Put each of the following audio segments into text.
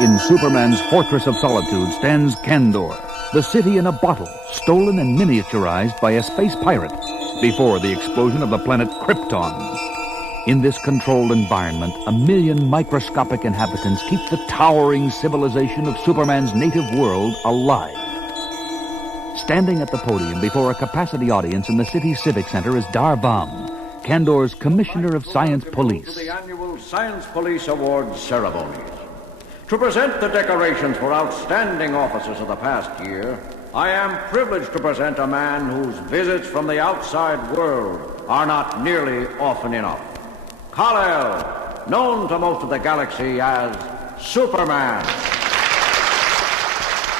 In Superman's Fortress of Solitude stands Kandor, the city in a bottle, stolen and miniaturized by a space pirate before the explosion of the planet Krypton. In this controlled environment, 1 million microscopic inhabitants keep the towering civilization of Superman's native world alive. Standing at the podium before a capacity audience in the city's civic center is Dar-Vam, Kandor's Commissioner of Science Police. To the annual Science Police Awards ceremonies. To present the decorations for outstanding officers of the past year, I am privileged to present a man whose visits from the outside world are not nearly often enough. Kal-El, known to most of the galaxy as Superman.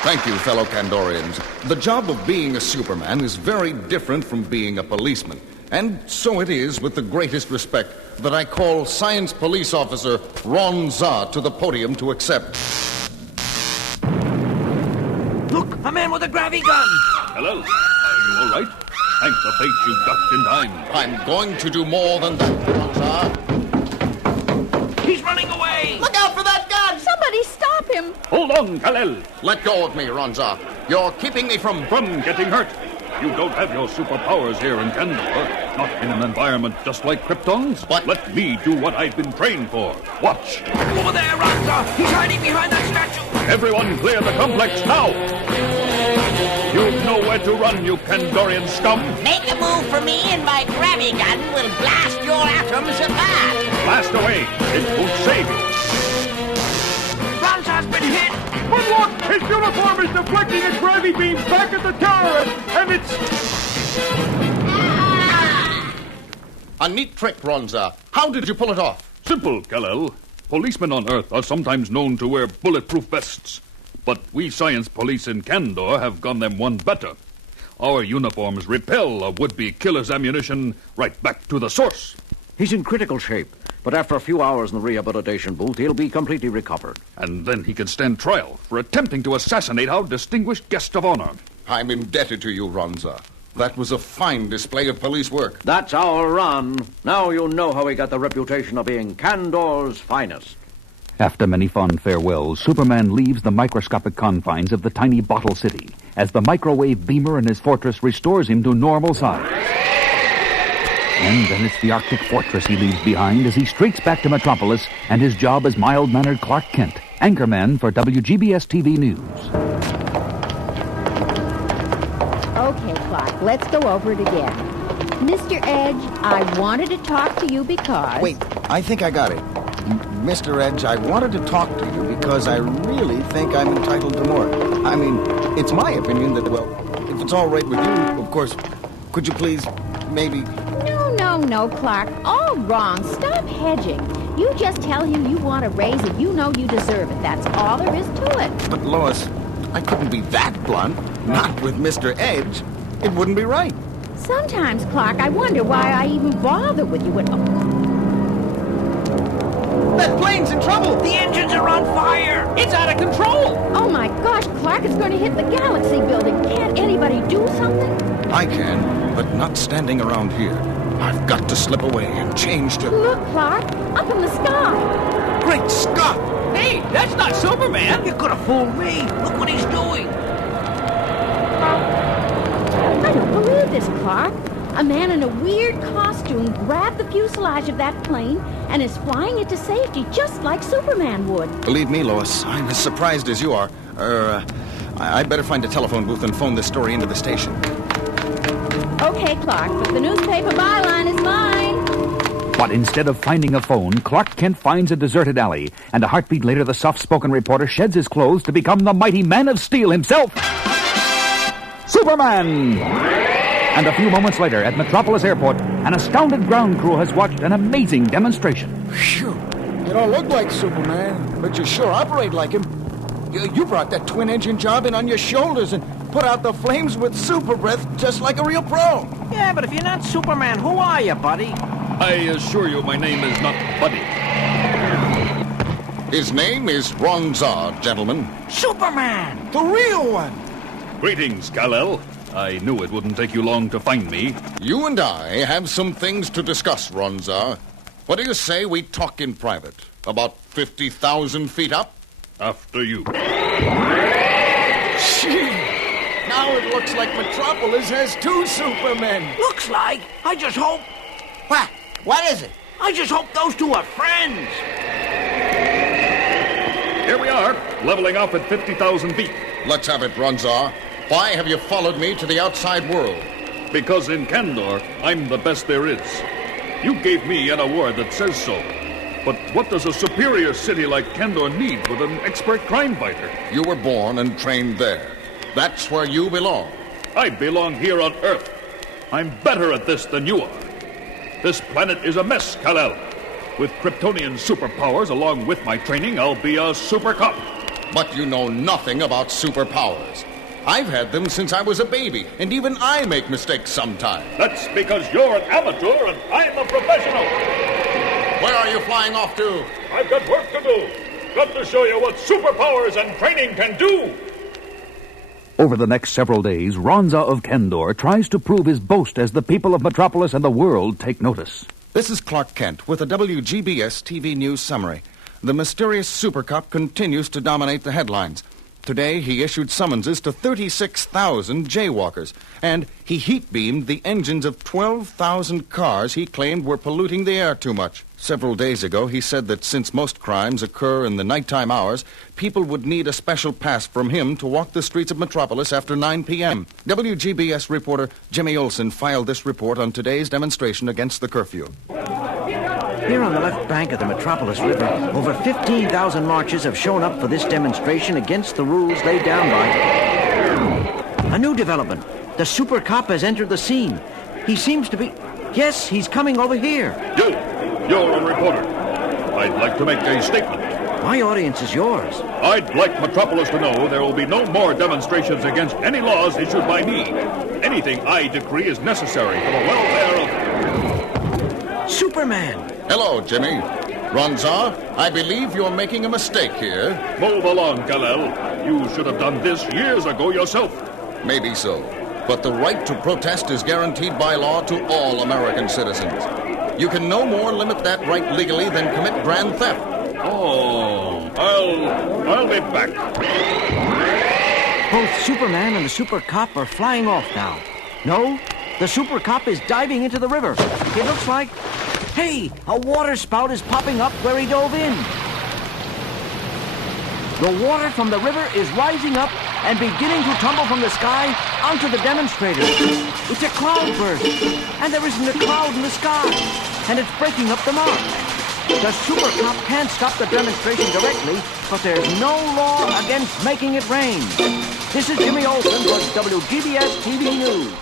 Thank you, fellow Kandorians. The job of being a Superman is very different from being a policeman. And so it is with the greatest respect that I call Science Police Officer Ron Za to the podium to accept. Look, a man with a gravity gun. Hello. Are you all right? Thank the fates you ducked in time. I'm going to do more than that, Ron Za. He's running away. Look out for that gun! Somebody stop him! Hold on, Kal-El. Let go of me, Ron Za. You're keeping me from Getting hurt. You don't have your superpowers here in Kandor. Not in an environment just like Krypton's. But let me do what I've been trained for. Watch. Over there, Ranza. He's hiding behind that statue. Everyone clear the complex now. You've nowhere to run, you Kandorian scum. Make a move for me and my gravity gun will blast your atoms apart. Blast away. It won't save you. Ranza's been hit. But look! His uniform is deflecting a gravity beam back at the terrorist, and it's... A neat trick, Ron Za. How did you pull it off? Simple, Kal-El. Policemen on Earth are sometimes known to wear bulletproof vests. But we science police in Kandor have gone them one better. Our uniforms repel a would-be killer's ammunition right back to the source. He's in critical shape, but after a few hours in the rehabilitation booth, he'll be completely recovered. And then he can stand trial for attempting to assassinate our distinguished guest of honor. I'm indebted to you, Ron Za. That was a fine display of police work. That's our Ron. Now you know how he got the reputation of being Kandor's finest. After many fond farewells, Superman leaves the microscopic confines of the tiny bottle city as the microwave beamer in his fortress restores him to normal size. And then it's the Arctic fortress he leaves behind as he streaks back to Metropolis and his job as mild-mannered Clark Kent, anchorman for WGBS-TV News. Okay, Clark, let's go over it again. Mr. Edge, I wanted to talk to you because... Wait, I think I got it. Mr. Edge, I wanted to talk to you because I really think I'm entitled to more. I mean, it's my opinion that, well, if it's all right with you, of course, could you please, maybe... No, Clark. All wrong. Stop hedging. You just tell him you want a raise and you know you deserve it. That's all there is to it. But, Lois, I couldn't be that blunt. Not with Mr. Edge. It wouldn't be right. Sometimes, Clark, I wonder why I even bother with you at all. That plane's in trouble! The engines are on fire. It's out of control! Oh, my gosh, Clark, it's going to hit the Galaxy building. Can't anybody do something? I can, but not standing around here. I've got to slip away and change to... Look, Clark, up in the sky. Great Scott! Hey, that's not Superman! You could have fooled me. Look what he's doing. I don't believe this, Clark. A man in a weird costume grabbed the fuselage of that plane and is flying it to safety just like Superman would. Believe me, Lois, I'm as surprised as you are. I'd better find a telephone booth and phone this story into the station. Okay, Clark, but the newspaper byline is mine. But instead of finding a phone, Clark Kent finds a deserted alley, and a heartbeat later the soft-spoken reporter sheds his clothes to become the mighty Man of Steel himself, Superman! And a few moments later, at Metropolis Airport, an astounded ground crew has watched an amazing demonstration. Phew. You don't look like Superman, but you sure operate like him. You brought that twin-engine job in on your shoulders and put out the flames with super breath just like a real pro. Yeah, but if you're not Superman, who are you, buddy? I assure you my name is not Buddy. His name is Ron Za, gentlemen. Superman! The real one! Greetings, Kal-El. I knew it wouldn't take you long to find me. You and I have some things to discuss, Ron Za. What do you say we talk in private? About 50,000 feet up? After you. Gee, now it looks like Metropolis has two Supermen. Looks like. I just hope. What? What is it? I just hope those two are friends. Here we are, leveling off at 50,000 feet. Let's have it, Ronzar. Why have you followed me to the outside world? Because in Kandor, I'm the best there is. You gave me an award that says so. But what does a superior city like Kandor need with an expert crime fighter? You were born and trained there. That's where you belong. I belong here on Earth. I'm better at this than you are. This planet is a mess, Kal-El. With Kryptonian superpowers along with my training, I'll be a super cop. But you know nothing about superpowers. I've had them since I was a baby, and even I make mistakes sometimes. That's because you're an amateur and I'm a professional. Where are you flying off to? I've got work to do. Got to show you what superpowers and training can do. Over the next several days, Ronza of Kandor tries to prove his boast as the people of Metropolis and the world take notice. This is Clark Kent with a WGBS TV News summary. The mysterious super cop continues to dominate the headlines. Today, he issued summonses to 36,000 jaywalkers, and he heat-beamed the engines of 12,000 cars he claimed were polluting the air too much. Several days ago, he said that since most crimes occur in the nighttime hours, people would need a special pass from him to walk the streets of Metropolis after 9 p.m. WGBS reporter Jimmy Olsen filed this report on today's demonstration against the curfew. Here on the left bank of the Metropolis River, over 15,000 marchers have shown up for this demonstration against the rules laid down by... A new development. The super cop has entered the scene. He seems to be... Yes, he's coming over here. You're a reporter. I'd like to make a statement. My audience is yours. I'd like Metropolis to know there will be no more demonstrations against any laws issued by me. Anything I decree is necessary for the welfare of... Superman! Hello, Jimmy. Ronzar, I believe you're making a mistake here. Move along, Kal-El. You should have done this years ago yourself. Maybe so. But the right to protest is guaranteed by law to all American citizens. You can no more limit that right legally than commit grand theft. Oh, I'll be back. Both Superman and the super cop are flying off now. No, the super cop is diving into the river. It looks like... Hey, a water spout is popping up where he dove in. The water from the river is rising up and beginning to tumble from the sky onto the demonstrators. It's a cloudburst, and there isn't a cloud in the sky, and it's breaking up the mark. The super cop can't stop the demonstration directly, but there's no law against making it rain. This is Jimmy Olsen for WGBS TV News.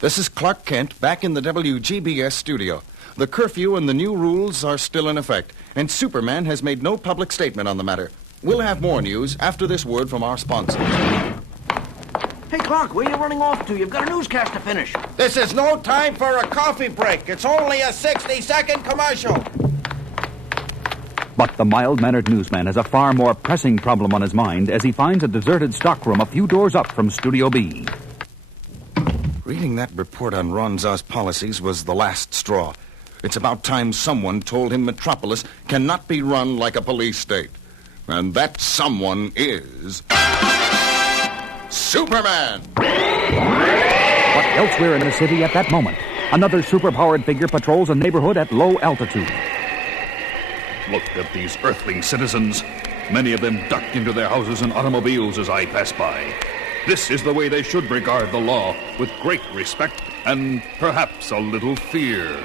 This is Clark Kent back in the WGBS studio. The curfew and the new rules are still in effect, and Superman has made no public statement on the matter. We'll have more news after this word from our sponsors. Hey, Clark, where are you running off to? You've got a newscast to finish. This is no time for a coffee break. It's only a 60-second commercial. But the mild-mannered newsman has a far more pressing problem on his mind as he finds a deserted stockroom a few doors up from Studio B. Reading that report on Ronza's policies was the last straw. It's about time someone told him Metropolis cannot be run like a police state. And that someone is... Superman! But elsewhere in the city at that moment, another superpowered figure patrols a neighborhood at low altitude. Look at these earthling citizens. Many of them ducked into their houses and automobiles as I pass by. This is the way they should regard the law, with great respect and perhaps a little fear.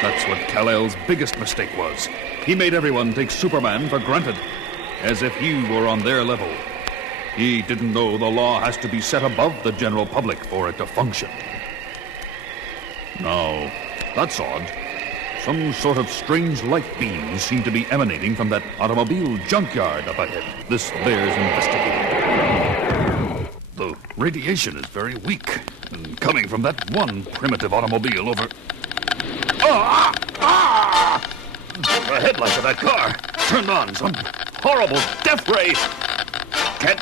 That's what Kal-El's biggest mistake was. He made everyone take Superman for granted, as if he were on their level. He didn't know the law has to be set above the general public for it to function. Now, that's odd. Some sort of strange light beams seem to be emanating from that automobile junkyard up ahead. This bears investigating. The radiation is very weak, and coming from that one primitive automobile over... The headlights of that car turned on some horrible death ray. Can't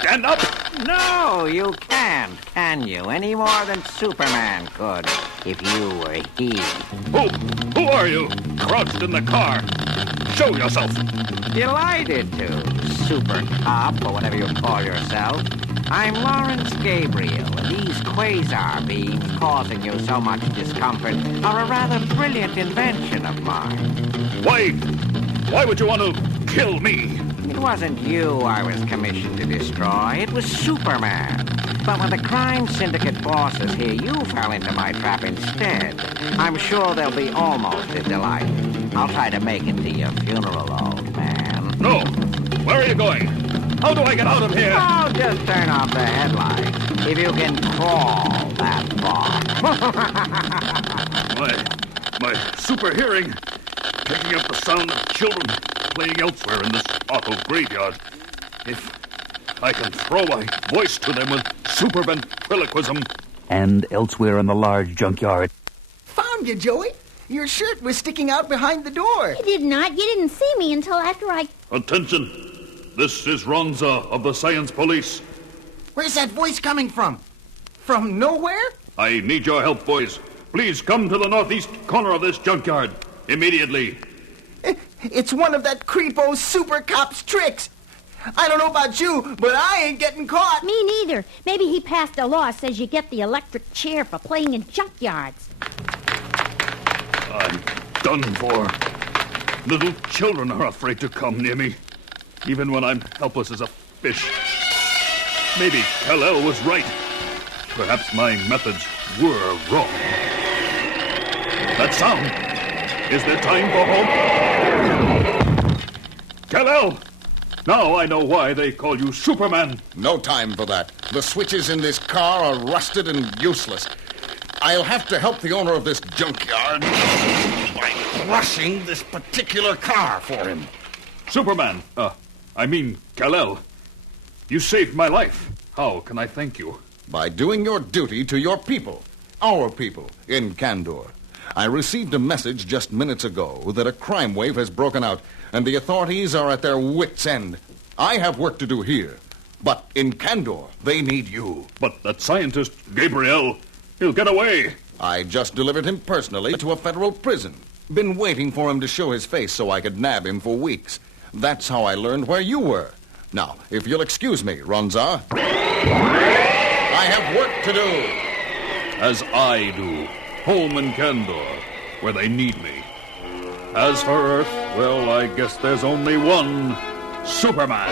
stand up. No, you can't, can you? Any more than Superman could. if you were he. Who are you? Crouched in the car. Show yourself. Delighted to, super cop, or whatever you call yourself. I'm Lawrence Gabriel, and these quasar beams causing you so much discomfort are a rather brilliant invention of mine. Why would you want to kill me? It wasn't you I was commissioned to destroy. It was Superman. But when the crime syndicate bosses hear you fell into my trap instead, I'm sure they'll be almost as delighted. I'll try to make it to your funeral, old man. No. Where are you going? How do I get out of here? Oh, just turn off the headlights. If you can crawl that far. My super hearing, picking up the sound of children playing elsewhere in this awful graveyard. If I can throw my voice to them with super ventriloquism. And elsewhere in the large junkyard. Found you, Joey. Your shirt was sticking out behind the door. You did not. You didn't see me until after I... Attention. This is Ronza of the Science Police. Where's that voice coming from? From nowhere? I need your help, boys. Please come to the northeast corner of this junkyard. Immediately. It's one of that creepo super cop's tricks. I don't know about you, but I ain't getting caught. Me neither. Maybe he passed a law says you get the electric chair for playing in junkyards. I'm done for. Little children are afraid to come near me, even when I'm helpless as a fish. Maybe Kal-El was right. Perhaps my methods were wrong. That sound. Is there time for hope? Kal-El! Now I know why they call you Superman. No time for that. The switches in this car are rusted and useless. I'll have to help the owner of this junkyard by crushing this particular car for him. Superman, I mean Kal-El. You saved my life. How can I thank you? By doing your duty to your people, our people, in Kandor. I received a message just minutes ago that a crime wave has broken out, and the authorities are at their wits' end. I have work to do here, but in Kandor, they need you. But that scientist, Gabriel, he'll get away. I just delivered him personally to a federal prison. Been waiting for him to show his face so I could nab him for weeks. That's how I learned where you were. Now, if you'll excuse me, Ronza, I have work to do. As I do. Home in Kandor, where they need me. As for Earth, well, I guess there's only one Superman.